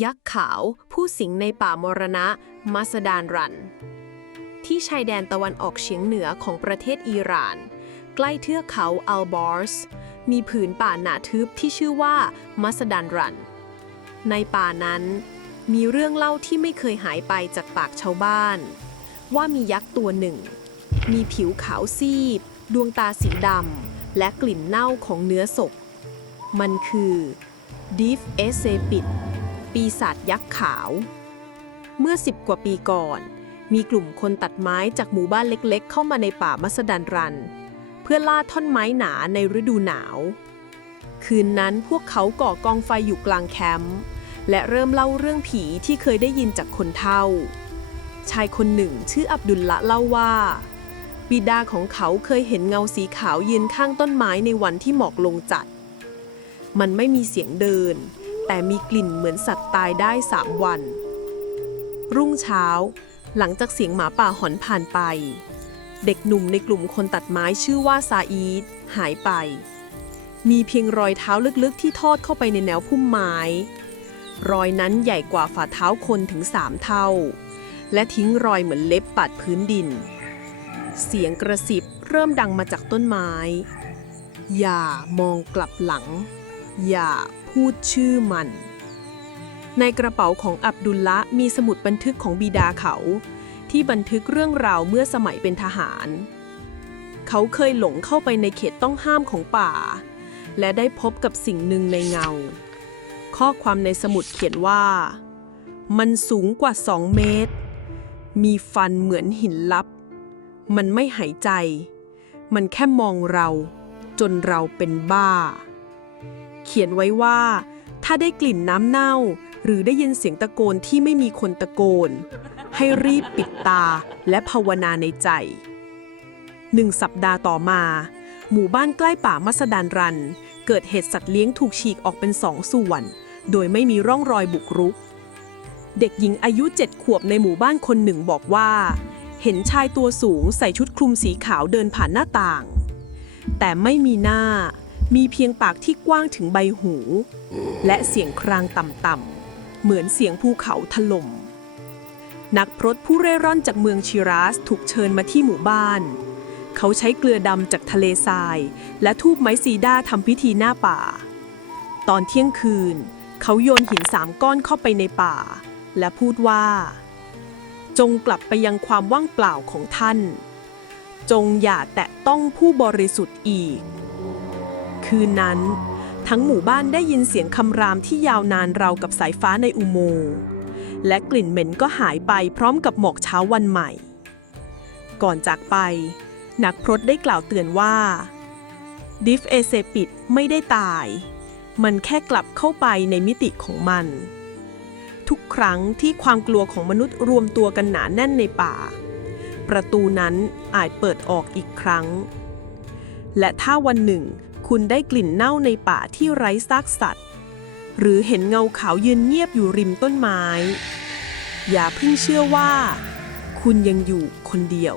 ยักษ์ขาว ผู้สิงในป่ามรณะ มัสดานรัน ที่ชายแดนตะวันออกเฉียงเหนือของประเทศอิหร่าน ใกล้เทือกเขาอัลบอร์ส มีผืนป่าหนาทึบที่ชื่อว่า มัสดานรัน ในป่านั้น มีเรื่องเล่าที่ไม่เคยหายไปจากปากชาวบ้าน ว่ามียักษ์ตัวหนึ่ง มีผิวขาวซีดดวงตาสีดำและกลิ่นเน่าของเนื้อศพ มันคือดิฟเอเซปิด ปีศาจยักษ์ขาว เมื่อสิบกว่าปีก่อน มีกลุ่มคนตัดไม้จากหมู่บ้านเล็กๆ เข้ามาในป่ามัสดันรัน เพื่อล่าท่อนไม้หนาในฤดูหนาว คืนนั้นพวกเขาก่อกองไฟอยู่กลางแคมป์และเริ่มเล่าเรื่องผีที่เคยได้ยินจากคนเฒ่า ชายคนหนึ่งชื่ออับดุลละเล่าว่า บิดาของเขาเคยเห็นเงาสีขาวยืนข้างต้นไม้ในวันที่หมอกลงจัด มันไม่มีเสียงเดิน แต่มีกลิ่นเหมือนสัตว์ตายได้สามวัน รุ่งเช้า หลังจากเสียงหมาป่าหอนผ่านไป เด็กหนุ่มในกลุ่มคนตัดไม้ชื่อว่าซาอีดหายไป มีเพียงรอยเท้าลึกๆ ที่ทอดเข้าไปในแนวพุ่มไม้ รอยนั้นใหญ่กว่าฝ่าเท้าคนถึงสามเท่า และทิ้งรอยเหมือนเล็บปัดพื้นดิน เสียงกระสิบเริ่มดังมาจากต้นไม้ อย่ามองกลับหลัง อย่าพูดชื่อมัน ในกระเป๋าของอับดุลละมีสมุดบันทึกของบิดาเขา ที่บันทึกเรื่องราวเมื่อสมัยเป็นทหาร เขาเคยหลงเข้าไปในเขตต้องห้ามของป่า และได้พบกับสิ่งหนึ่งในเงา ข้อความในสมุดเขียนว่า มันสูงกว่าสองเมตร มีฟันเหมือนหินลับ มันไม่หายใจ มันแค่มองเราจนเราเป็นบ้า ขียนไว้ว่า ถ้าได้กลิ่นน้ำเน่า หรือได้ยินเสียงตะโกนที่ไม่มีคนตะโกน ให้รีบปิดตาและภาวนาในใจหนึ่งสัปดาห์ต่อมา หมู่บ้านใกล้ป่ามัสดานรัน เกิดเหตุสัตว์เลี้ยงถูกฉีกออกเป็นสองส่วน โดยไม่มีร่องรอยบุกรุก เด็กหญิงอายุเจ็ดขวบในหมู่บ้านคนหนึ่งบอกว่า เห็นชายตัวสูงใส่ชุดคลุมสีขาวเดินผ่านหน้าต่าง แต่ไม่มีหน้า มีเพียงปากที่กว้างถึงใบหู และเสียงครางต่ำๆ เหมือนเสียงภูเขาถล่ม นักพรตผู้เร่ร่อนจากเมืองชิราสถูกเชิญมาที่หมู่บ้าน เขาใช้เกลือดำจากทะเลทราย และทูบไม้ซีด้าทำพิธีหน้าป่า ตอนเที่ยงคืน เขาโยนหินสามก้อนเข้าไปในป่า และพูดว่า จงกลับไปยังความว่างเปล่าของท่าน จงอย่าแตะต้องผู้บริสุทธิ์อีก คืนนั้น ทั้งหมู่บ้านได้ยินเสียงคำรามที่ยาวนานราวกับสายฟ้าในอุโมงค์และกลิ่นเหม็นก็หายไปพร้อมกับหมอกเช้าวันใหม่ ก่อนจากไป นักพรตได้กล่าวเตือนว่า ดิฟเอเซปิดไม่ได้ตาย มันแค่กลับเข้าไปในมิติของมัน ทุกครั้งที่ความกลัวของมนุษย์รวมตัวกันหนาแน่นในป่า ประตูนั้นอาจเปิดออกอีกครั้ง และถ้าวันหนึ่ง คุณได้กลิ่นเน่าในป่าที่ไร้ซากสัตว์ หรือเห็นเงาขาวยืนเงียบอยู่ริมต้นไม้ อย่าเพิ่งเชื่อว่า คุณยังอยู่คนเดียว